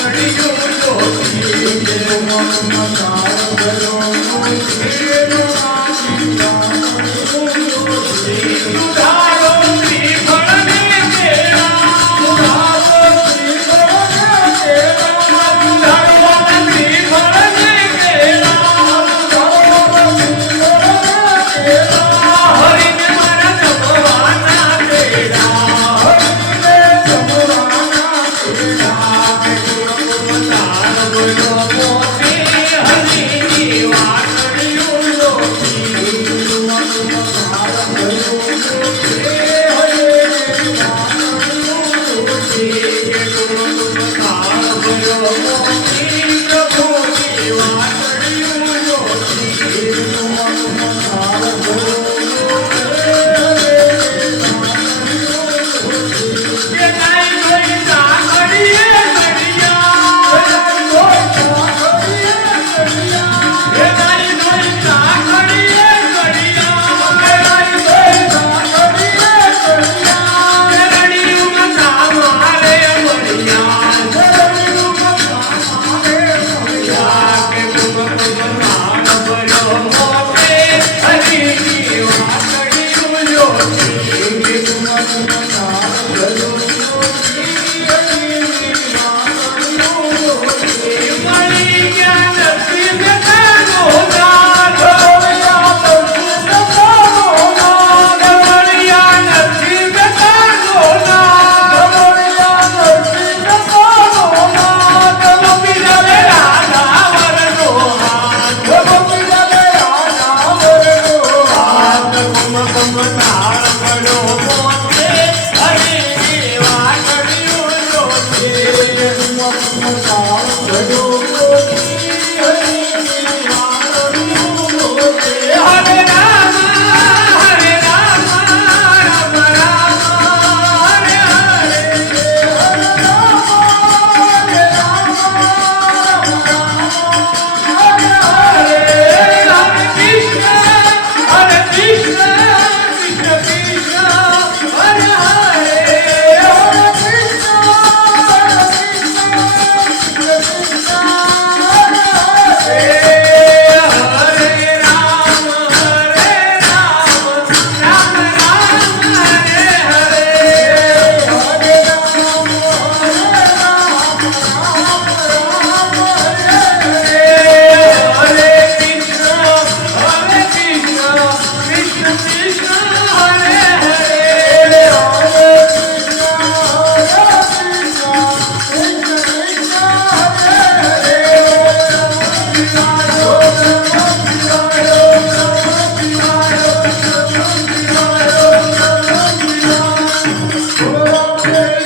Thank you. Yeah. Amen.